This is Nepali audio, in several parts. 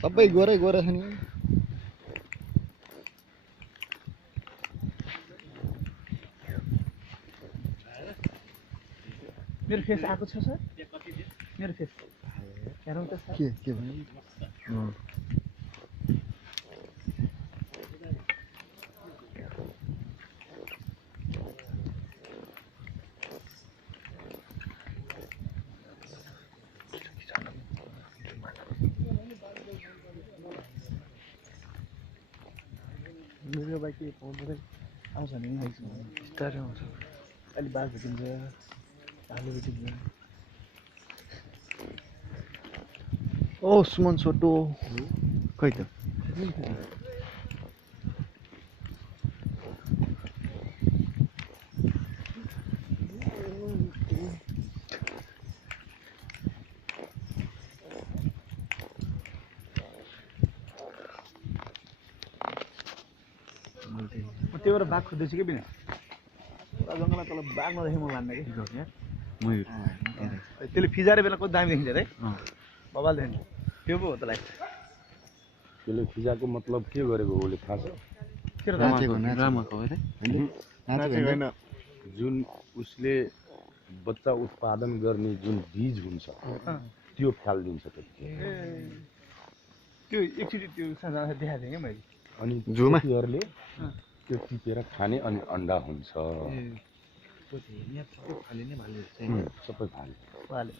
सबै गोरै गोरा छ नि मेरो फेस आएको छ सर मेरो फेस हेरौँ त सर के भन्नु मेरो बाइक पाउँदैन आउँछ नि बिस्तारै आउँछ अलि बाघ भेटिन्छ भालु भेटिन्छ ओ सुमन छोटो खै त त्यो भएर बाघ खोज्दैछु कि बिना पुरा जङ्गलमा तल बाघ नदेखेँ म लान्न कि त्यसले फिजारे बेला कति दामी देखिन्छ है बबाल देखिन्छ त्यो पो हो त लाइफ त्यसले फिजाको मतलब के गरेको उसले थाहा छ जुन उसले बच्चा उत्पादन गर्ने जुन बीज हुन्छ त्यो फालिदिन्छ त्यो एकचोटि त्यो देखाएको थिएँ क्या मैले अनि जुमाहरूले त्यो टिपेर खाने अनि अन्डा हुन्छ सबै फाले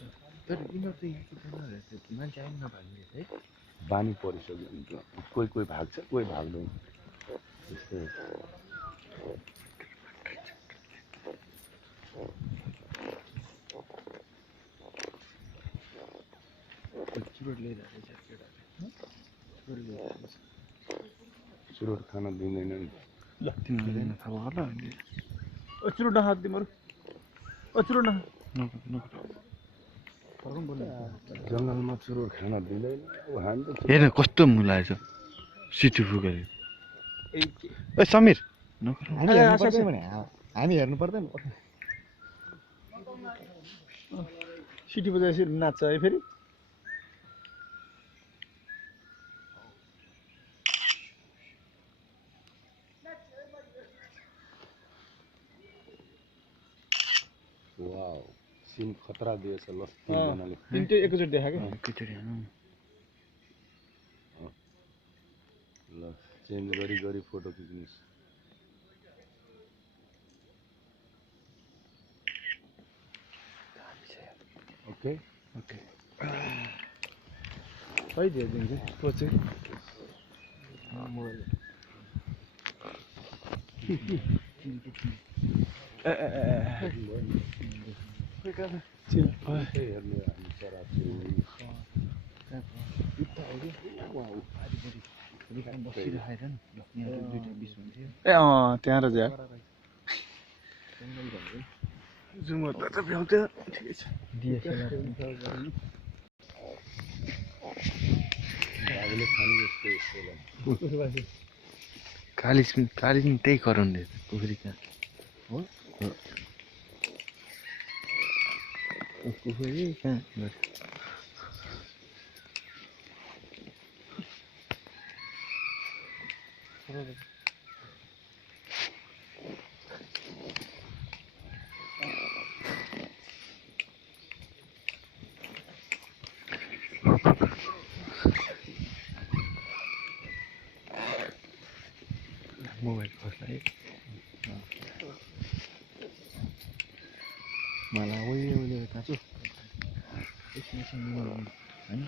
बानी परिसक्यो कोही कोही भाग्छ कोही भाग्दैन त्यस्तै चुरोट खान दिँदैनन् चुरोट नखा तिमीहरू चुरोट नखा जङ्गलमा चुरोट खान दिँदैन हेर्न कस्तो मुला छ सिटी फुकेर ए समीर हामी हेर्नु पर्दैन सिटी बजाएपछि नाच्छ है फेरि वाउ सिन खतरा दिएछ ल तिनजनाले त्यो एकैचोटि देखा क्या ल चेन्ज गरी गरी फोटो खिच्नुहोस् ओके ओके खै दिन्छु सोचे त्यहाँ रहेछ जुमहरू त भ्याउँथ्यो ठिकै छ कालिज त्यही गराउने पोखरी कहाँ हो पोखरी कहाँ मोबाइल खोज्दा है मलाई उहिले उहिले काँचो एकछिन होइन